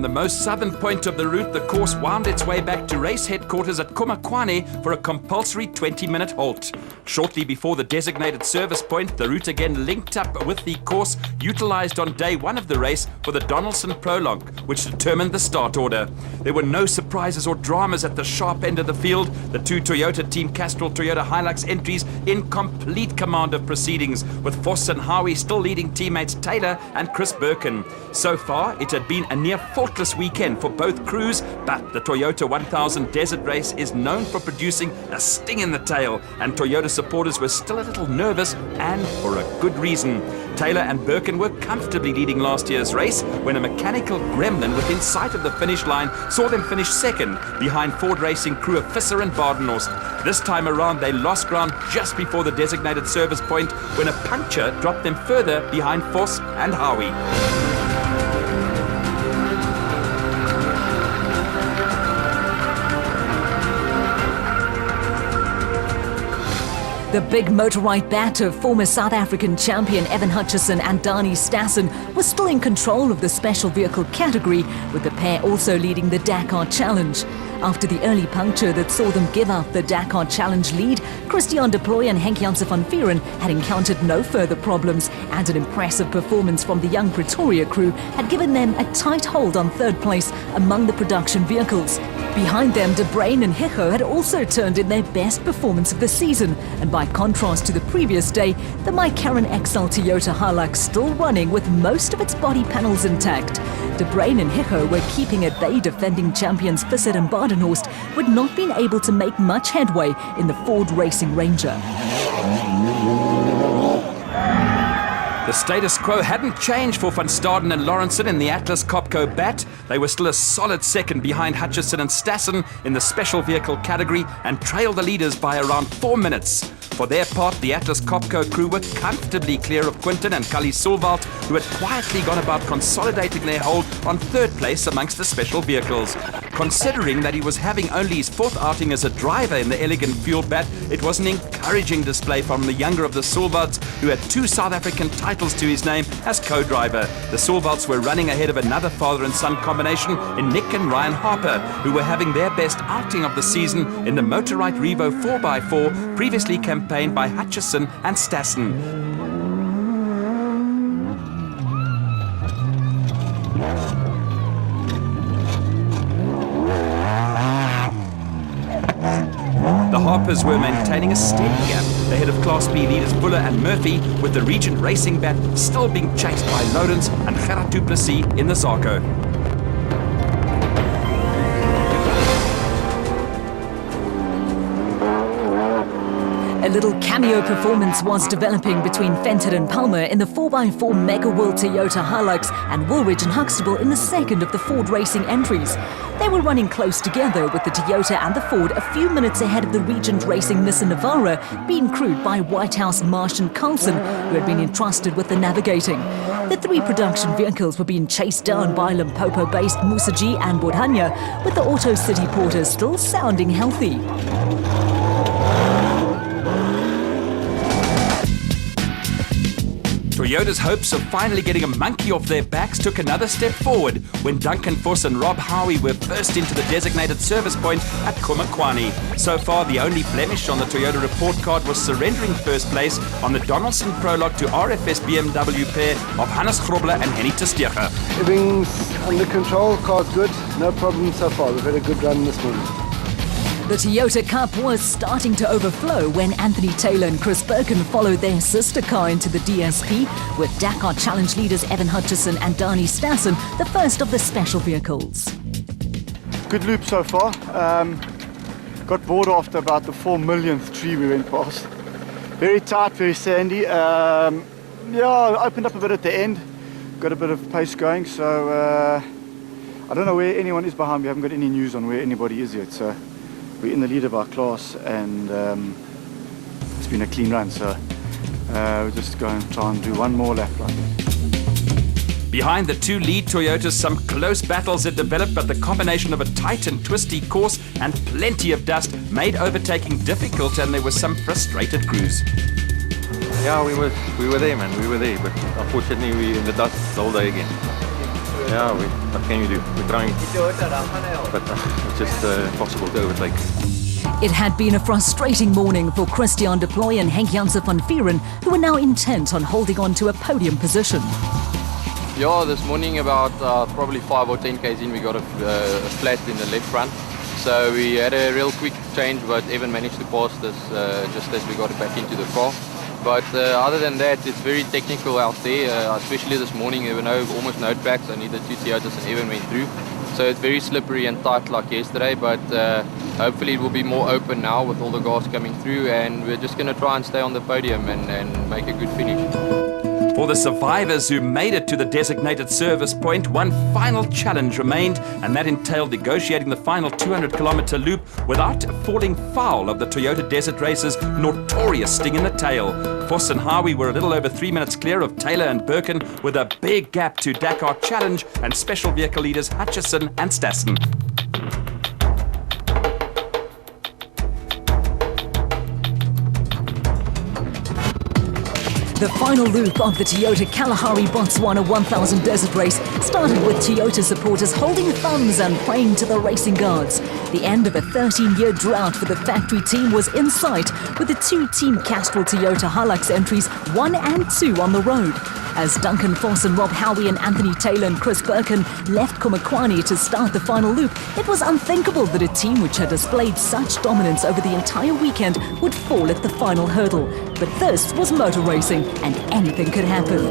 From the most southern point of the route, the course wound its way back to race headquarters at Komakwane for a compulsory 20-minute halt. Shortly before the designated service point, the route again linked up with the course utilised on day one of the race for the Donaldson Prologue, which determined the start order. There were no surprises or dramas at the sharp end of the field. The two Toyota Team Castrol Toyota Hilux entries in complete command of proceedings, with Voss and Howie still leading teammates Taylor and Chris Birkin. So far, it had been a near faultless weekend for both crews, but the Toyota 1000 Desert Race is known for producing a sting in the tail, and Toyota supporters were still a little nervous, and for a good reason. Taylor and Birkin were comfortably leading last year's race when a mechanical gremlin within sight of the finish line saw them finish second behind Ford Racing crew of Visser and Badenhorst. This time around, they lost ground just before the designated service point when a puncture dropped them further behind Voss and Howie. The big motorized bat of former South African champion Evan Hutchison and Dani Stassen was still in control of the special vehicle category, with the pair also leading the Dakar Challenge. After the early puncture that saw them give up the Dakar Challenge lead, Christian de Plooy and Henk Janssen van Vieren had encountered no further problems, and an impressive performance from the young Pretoria crew had given them a tight hold on third place among the production vehicles. Behind them, De Bruyn and Hicho had also turned in their best performance of the season, and by contrast to the previous day, the McLaren XL Toyota Hilux still running with most of its body panels intact. De Bruyn and Hicho were keeping at bay defending champions Visser and Badenhorst, who had not been able to make much headway in the Ford Racing Ranger. The status quo hadn't changed for Van Staden and Lawrenson in the Atlas Copco bat. They were still a solid second behind Hutchison and Stassen in the special vehicle category and trailed the leaders by around 4 minutes. For their part, the Atlas Copco crew were comfortably clear of Quinton and Cully Sulwald, who had quietly gone about consolidating their hold on third place amongst the special vehicles. Considering that he was having only his fourth outing as a driver in the elegant fuel bat, it was an encouraging display from the younger of the Sulwalds, who had 2 South African titles to his name as co-driver. The Sulwalds were running ahead of another father and son combination in Nick and Ryan Harper, who were having their best outing of the season in the Motorite Revo 4x4, previously campaigned by Hutchison and Stassen. The Harpers were maintaining a steady gap ahead of Class B leaders Buller and Murphy, with the Regent Racing bat still being chased by Lawrence and Gerard du Plessis in the Zarco. A little cameo performance was developing between Venter and Palmer in the 4x4 Mega World Toyota Hilux and Woolridge and Huxtable in the second of the Ford Racing entries. They were running close together, with the Toyota and the Ford a few minutes ahead of the Regent Racing Nissan Navara, being crewed by Whitehouse Marsh and Carlson, who had been entrusted with the navigating. The 3 production vehicles were being chased down by Limpopo-based Musaji and Bodhanya, with the Auto City Porters still sounding healthy. Toyota's hopes of finally getting a monkey off their backs took another step forward when Duncan Voss and Rob Howie were first into the designated service point at Komakwane. So far, the only blemish on the Toyota report card was surrendering first place on the Donaldson Prologue to RFS BMW pair of Hannes Grobler and Henny Testierger. Everything's under control, car's good, no problem so far. We've had a good run this morning. The Toyota Cup was starting to overflow when Anthony Taylor and Chris Birkin followed their sister car into the DSP, with Dakar Challenge leaders Evan Hutchison and Dani Stassen the first of the special vehicles. Good loop so far. Got bored after about the 4 millionth tree we went past. Very tight, very sandy. Yeah, opened up a bit at the end. Got a bit of pace going, so I don't know where anyone is behind me. I haven't got any news on where anybody is yet. So we're in the lead of our class, and it's been a clean run, so we're just going to try and do one more lap like that. Behind the 2 lead Toyotas, some close battles had developed, but the combination of a tight and twisty course and plenty of dust made overtaking difficult, and there were some frustrated crews. Yeah, we were there, man. We were there, but unfortunately we in the dust the whole day again. Yeah, what can you do? We're trying, but it's just impossible to overtake. It had been a frustrating morning for Christian de Plooy and Henk Janssen van Vieren, who were now intent on holding on to a podium position. Yeah, this morning about probably 5 or 10 k's in, we got a flat in the left front. So we had a real quick change, but Evan managed to pass this just as we got back into the car. But other than that, it's very technical out there, especially this morning. There were almost no tracks, only the two Toyotas and Evan went through. So it's very slippery and tight like yesterday, but hopefully it will be more open now with all the cars coming through, and we're just going to try and stay on the podium and make a good finish. For the survivors who made it to the designated service point, one final challenge remained, and that entailed negotiating the final 200-kilometer loop without falling foul of the Toyota Desert Race's notorious sting in the tail. Voss and Howie were a little over 3 minutes clear of Taylor and Birkin, with a big gap to Dakar Challenge and special vehicle leaders Hutchison and Stassen. The final loop of the Toyota Kalahari Botswana 1000 Desert Race started with Toyota supporters holding thumbs and praying to the racing gods. The end of a 13-year drought for the factory team was in sight, with the two Team Castrol Toyota Hilux entries 1 and 2 on the road. As Duncan Voss and Rob Howie and Anthony Taylor and Chris Birkin left Komakwani to start the final loop, it was unthinkable that a team which had displayed such dominance over the entire weekend would fall at the final hurdle. But this was motor racing, and anything could happen.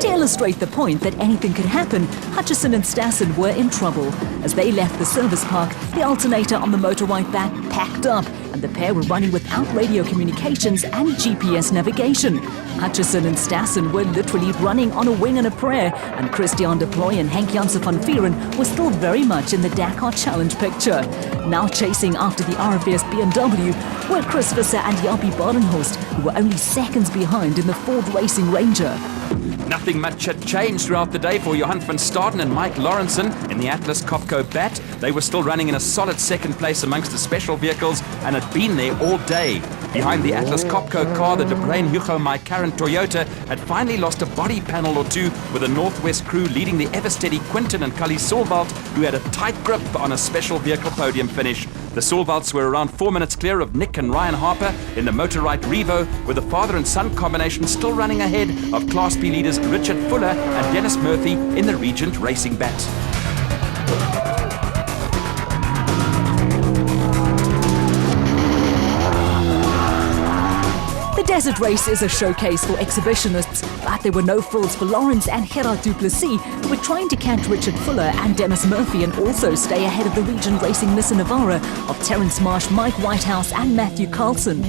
To illustrate the point that anything could happen, Hutchison and Stassen were in trouble. As they left the service park, the alternator on the motor right back packed up, and the pair were running without radio communications and GPS navigation. Hutchison and Stassen were literally running on a wing and a prayer, and Christian de Plooy and Henk Janssen van Vieren were still very much in the Dakar Challenge picture. Now chasing after the RFS BMW were Chris Visser and Jaapie Badenhorst, who were only seconds behind in the Ford Racing Ranger. Nothing much had changed throughout the day for Johan van Staden and Mike Lawrenson in the Atlas Copco Bat. They were still running in a solid second place amongst the special vehicles and had been there all day. Behind the Atlas Copco car, the De Bruyn Hugo Maikaran Toyota had finally lost a body panel or two, with the Northwest crew leading the ever-steady Quinton and Cully Solvalt, who had a tight grip on a special vehicle podium finish. The Solvalts were around 4 minutes clear of Nick and Ryan Harper in the Motorite Revo, with the father and son combination still running ahead of Class B leaders Richard Fuller and Dennis Murphy in the Regent Racing Bat. The Desert Race is a showcase for exhibitionists, but there were no frills for Lawrence and Gerard du Plessis, who were trying to catch Richard Fuller and Dennis Murphy and also stay ahead of the Regent Racing Nissan Navara of Terence Marsh, Mike Whitehouse and Matthew Carlson.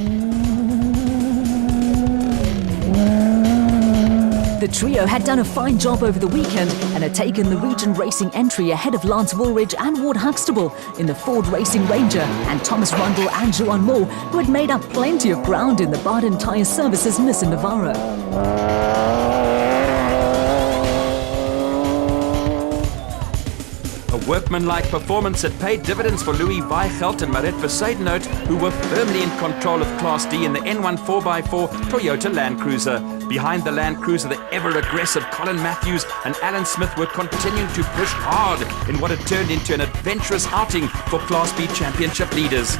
The trio had done a fine job over the weekend and had taken the Regent Racing entry ahead of Lance Woolridge and Ward Huxtable in the Ford Racing Ranger, and Thomas Rundle and Johan Moore, who had made up plenty of ground in the Baden Tyre Services Nissan Navara. A workmanlike performance had paid dividends for Louis Weichelt and Maret Bezuidenhout, who were firmly in control of Class D in the N1 4x4 Toyota Land Cruiser. Behind the Land Cruiser, the ever-aggressive Colin Matthews and Alan Smith were continuing to push hard in what had turned into an adventurous outing for Class B championship leaders.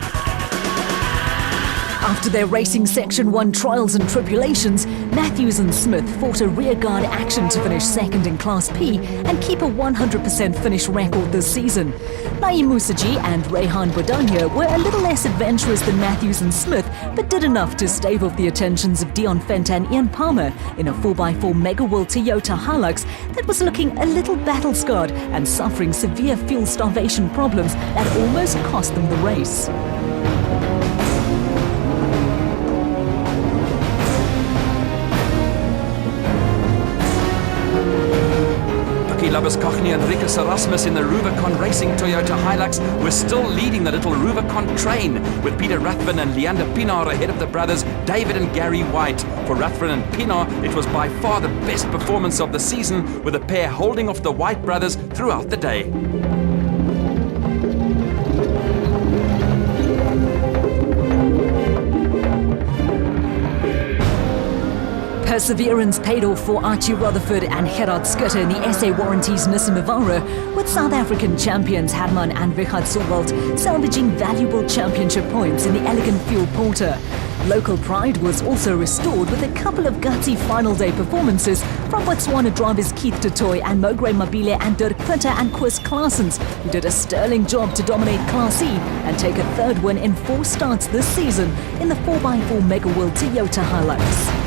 After their Racing Section 1 trials and tribulations, Matthews and Smith fought a rearguard action to finish second in Class P and keep a 100% finish record this season. Naeem Musaji and Rehan Bodania were a little less adventurous than Matthews and Smith, but did enough to stave off the attentions of Dion Fent and Ian Palmer in a 4x4 Mega World Toyota Hilux that was looking a little battle-scarred and suffering severe fuel starvation problems that almost cost them the race. Labus Kochny and Rikus Erasmus in the Rubicon Racing Toyota Hilux were still leading the little Rubicon train, with Peter Ruthven and Leander Pienaar ahead of the brothers David and Gary White. For Ruthven and Pienaar, it was by far the best performance of the season, with the pair holding off the White brothers throughout the day. Perseverance paid off for Archie Rutherford and Gerard Skutter in the SA Warranties Nissan Navara, with South African champions Herman and Richard Sowald salvaging valuable championship points in the elegant Fuel Porter. Local pride was also restored with a couple of gutsy final day performances from Botswana drivers Keith Tutoy and Mogre Mabile and Dirk Pitter and Chris Claessens, who did a sterling job to dominate Class E and take a third win in 4 starts this season in the 4x4 Mega World Toyota Hilux.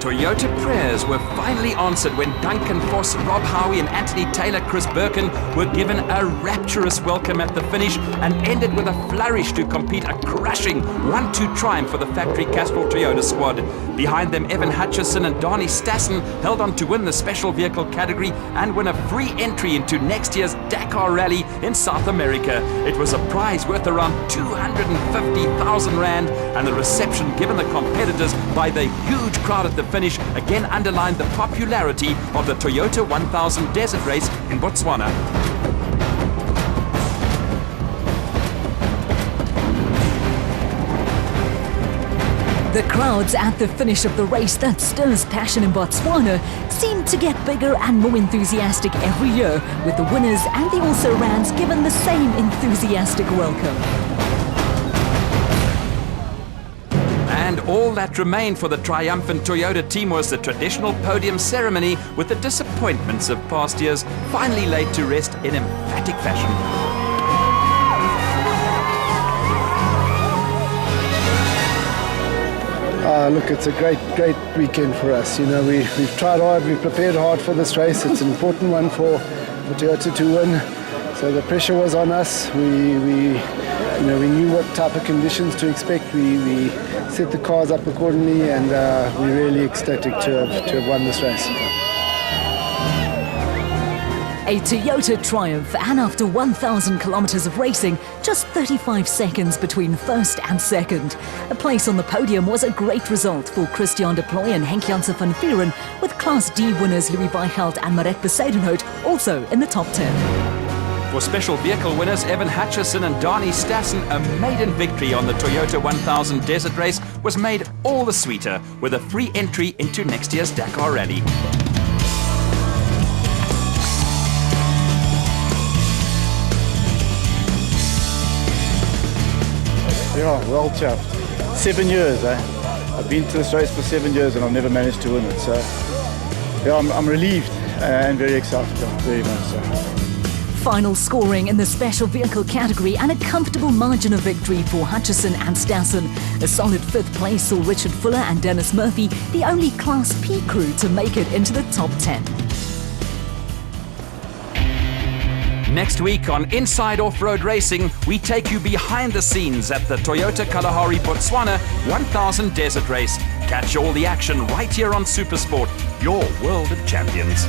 Toyota prayers were finally answered when Duncan Voss, Rob Howie and Anthony Taylor, Chris Birkin were given a rapturous welcome at the finish and ended with a flourish to compete a crushing 1-2 triumph for the factory Castrol Toyota squad. Behind them, Evan Hutchison and Donnie Stassen held on to win the special vehicle category and win a free entry into next year's Dakar Rally in South America. It was a prize worth around 250,000 Rand, and the reception given the competitors by the huge crowd at the finish again underlined the popularity of the Toyota 1000 Desert Race in Botswana. The crowds at the finish of the race that stirs passion in Botswana seem to get bigger and more enthusiastic every year, with the winners and the also-rans given the same enthusiastic welcome. And all that remained for the triumphant Toyota team was the traditional podium ceremony, with the disappointments of past years finally laid to rest in emphatic fashion. Look, it's a great weekend for us. You know, we've tried hard, we've prepared hard for this race. It's an important one for Toyota to win. So the pressure was on us. We knew what type of conditions to expect. We set the cars up accordingly, and we're really ecstatic to have won this race. A Toyota triumph, and after 1,000 kilometers of racing, just 35 seconds between first and second. A place on the podium was a great result for Christian de Plooy and Henk Janssen van Vieren, with Class D winners Louis Weichelt and Marek Bezuidenhout also in the top 10. For special vehicle winners Evan Hutchison and Donnie Stassen, a maiden victory on the Toyota 1000 Desert Race was made all the sweeter with a free entry into next year's Dakar Rally. Yeah, well chuffed. 7 years, eh? I've been to this race for 7 years and I've never managed to win it. So, yeah, I'm relieved and very excited, very much so. Final scoring in the special vehicle category and a comfortable margin of victory for Hutchison and Stassen. A solid 5th place saw Richard Fuller and Dennis Murphy, the only Class P crew to make it into the top 10. Next week on Inside Off-Road Racing, we take you behind the scenes at the Toyota Kalahari Botswana 1000 Desert Race. Catch all the action right here on Supersport, your world of champions.